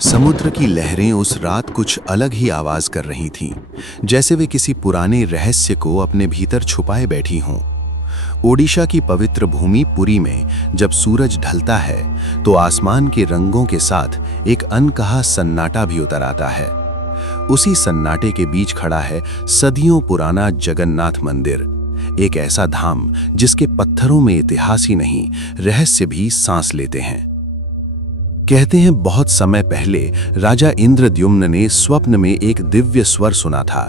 समुद्र की लहरें उस रात कुछ अलग ही आवाज कर रही थीं, जैसे वे किसी पुराने रहस्य को अपने भीतर छुपाए बैठी हों। ओडिशा की पवित्र भूमि पुरी में जब सूरज ढलता है तो आसमान के रंगों के साथ एक अनकहा सन्नाटा भी उतर आता है। उसी सन्नाटे के बीच खड़ा है सदियों पुराना जगन्नाथ मंदिर, एक ऐसा धाम जिसके पत्थरों में इतिहास ही नहीं, रहस्य भी सांस लेते हैं। कहते हैं बहुत समय पहले राजा इंद्रद्युम्न ने स्वप्न में एक दिव्य स्वर सुना था।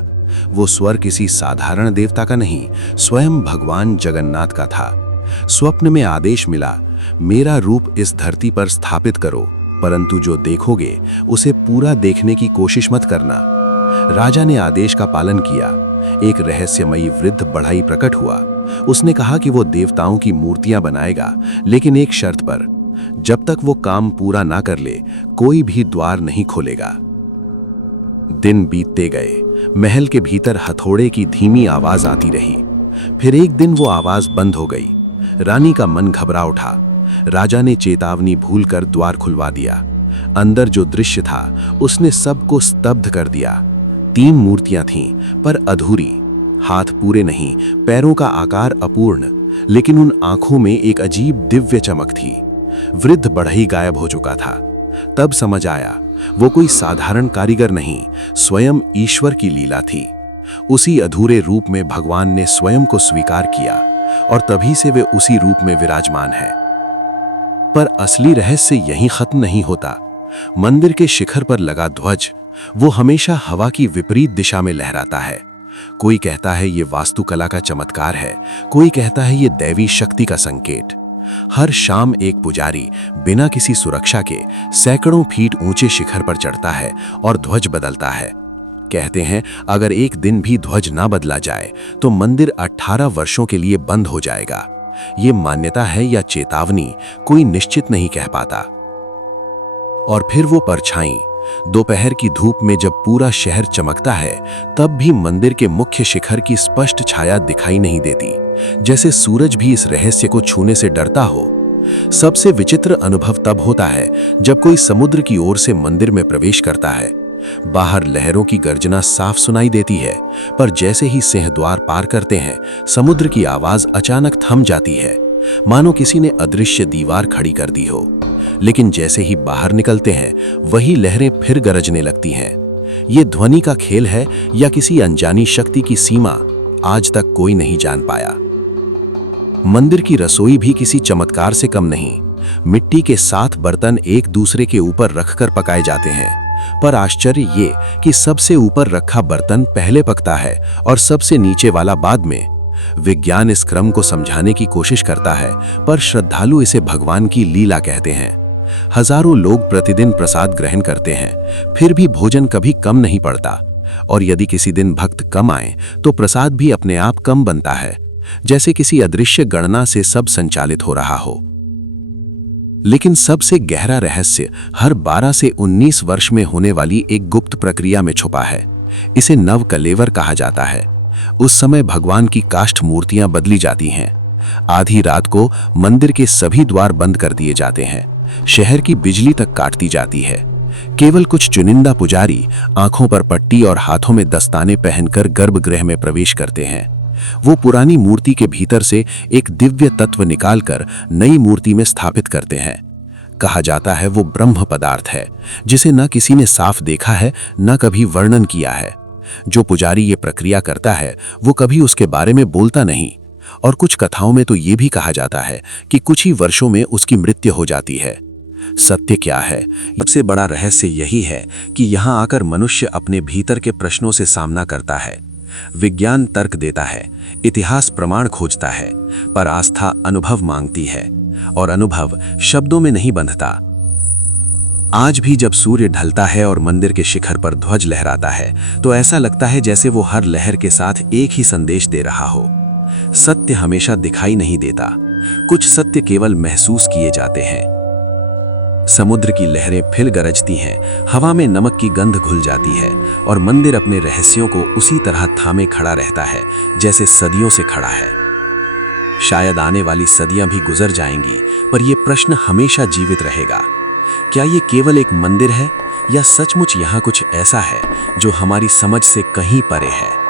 वो स्वर किसी साधारण देवता का नहीं, स्वयं भगवान जगन्नाथ का था। स्वप्न में आदेश मिला, मेरा रूप इस धरती पर स्थापित करो, परंतु जो देखोगे उसे पूरा देखने की कोशिश मत करना। राजा ने आदेश का पालन किया। एक रहस्यमयी वृद्ध बढ़ई प्रकट हुआ। उसने कहा कि वो देवताओं की मूर्तियां बनाएगा, लेकिन एक शर्त पर, जब तक वो काम पूरा ना कर ले कोई भी द्वार नहीं खोलेगा। दिन बीतते गए। महल के भीतर हथौड़े की धीमी आवाज आती रही। फिर एक दिन वो आवाज बंद हो गई। रानी का मन घबरा उठा। राजा ने चेतावनी भूलकर द्वार खुलवा दिया। अंदर जो दृश्य था उसने सबको स्तब्ध कर दिया। 3 मूर्तियां थीं, पर अधूरी। हाथ पूरे नहीं, पैरों का आकार अपूर्ण, लेकिन उन आंखों में एक अजीब दिव्य चमक थी। वृद्ध बढ़ई गायब हो चुका था। तब समझ आया, वो कोई साधारण कारीगर नहीं, स्वयं ईश्वर की लीला थी। उसी अधूरे रूप में भगवान ने स्वयं को स्वीकार किया और तभी से वे उसी रूप में विराजमान है। पर असली रहस्य यहीं खत्म नहीं होता। मंदिर के शिखर पर लगा ध्वज, वो हमेशा हवा की विपरीत दिशा में लहराता है। कोई कहता है ये वास्तुकला का चमत्कार है, कोई कहता है ये दैवी शक्ति का संकेत। हर शाम एक पुजारी बिना किसी सुरक्षा के सैकड़ों फीट ऊंचे शिखर पर चढ़ता है और ध्वज बदलता है। कहते हैं अगर एक दिन भी ध्वज ना बदला जाए तो मंदिर 18 वर्षों के लिए बंद हो जाएगा। ये मान्यता है या चेतावनी, कोई निश्चित नहीं कह पाता। और फिर वो परछाई, दोपहर की धूप में जब पूरा शहर चमकता है, तब भी मंदिर के मुख्य शिखर की स्पष्ट छाया दिखाई नहीं देती, जैसे सूरज भी इस रहस्य को छूने से डरता हो। सबसे विचित्र अनुभव तब होता है जब कोई समुद्र की ओर से मंदिर में प्रवेश करता है। बाहर लहरों की गर्जना साफ सुनाई देती है, पर जैसे ही सिंहद्वार पार करते हैं, समुद्र की आवाज अचानक थम जाती है, मानो किसी ने अदृश्य दीवार खड़ी कर दी हो। लेकिन जैसे ही बाहर निकलते हैं, वही लहरें फिर गरजने लगती हैं। ये ध्वनि का खेल है या किसी अनजानी शक्ति की सीमा, आज तक कोई नहीं जान पाया। मंदिर की रसोई भी किसी चमत्कार से कम नहीं। मिट्टी के 7 बर्तन एक दूसरे के ऊपर रखकर पकाए जाते हैं, पर आश्चर्य ये कि सबसे ऊपर रखा बर्तन पहले पकता है और सबसे नीचे वाला बाद में। विज्ञान इस क्रम को समझाने की कोशिश करता है, पर श्रद्धालु इसे भगवान की लीला कहते हैं। हजारों लोग प्रतिदिन प्रसाद ग्रहण करते हैं, फिर भी भोजन कभी कम नहीं पड़ता। और यदि किसी दिन भक्त कम आए तो प्रसाद भी अपने आप कम बनता है, जैसे किसी अदृश्य गणना से सब संचालित हो रहा हो। लेकिन सबसे गहरा रहस्य हर 12 से 19 वर्ष में होने वाली एक गुप्त प्रक्रिया में छुपा है। इसे नव कलेवर कहा जाता है। उस समय भगवान की काष्ठ मूर्तियां बदली जाती हैं। आधी रात को मंदिर के सभी द्वार बंद कर दिए जाते हैं। शहर की बिजली तक काट दी जाती है। केवल कुछ चुनिंदा पुजारी आंखों पर पट्टी और हाथों में दस्ताने पहनकर गर्भगृह में प्रवेश करते हैं। वो पुरानी मूर्ति के भीतर से एक दिव्य तत्व निकालकर नई मूर्ति में स्थापित करते हैं। कहा जाता है वो ब्रह्म पदार्थ है, जिसे न किसी ने साफ देखा है, न कभी वर्णन किया है। जो पुजारी ये प्रक्रिया करता है वो कभी उसके बारे में बोलता नहीं, और कुछ कथाओं में तो ये भी कहा जाता है कि कुछ ही वर्षों में उसकी मृत्यु हो जाती है। सत्य क्या है? सबसे बड़ा रहस्य यही है कि यहाँ आकर मनुष्य अपने भीतर के प्रश्नों से सामना करता है। विज्ञान तर्क देता है, इतिहास प्रमाण खोजता है, पर आस्था अनुभव मांगती है, और अनुभव शब्दों में नहीं बंधता। आज भी जब सूर्य ढलता है और मंदिर के शिखर पर ध्वज लहराता है, तो ऐसा लगता है जैसे वो हर लहर के साथ एक ही संदेश दे रहा हो। सत्य हमेशा दिखाई नहीं देता, कुछ सत्य केवल महसूस किए जाते हैं। समुद्र की लहरें फिर गरजती हैं, हवा में नमक की गंध घुल जाती है, और मंदिर अपने रहस्यों को उसी तरह थामे खड़ा रहता है जैसे सदियों से खड़ा है। शायद आने वाली सदियां भी गुजर जाएंगी, पर यह प्रश्न हमेशा जीवित रहेगा। क्या ये केवल एक मंदिर है या सचमुच यहाँ कुछ ऐसा है जो हमारी समझ से कहीं परे है?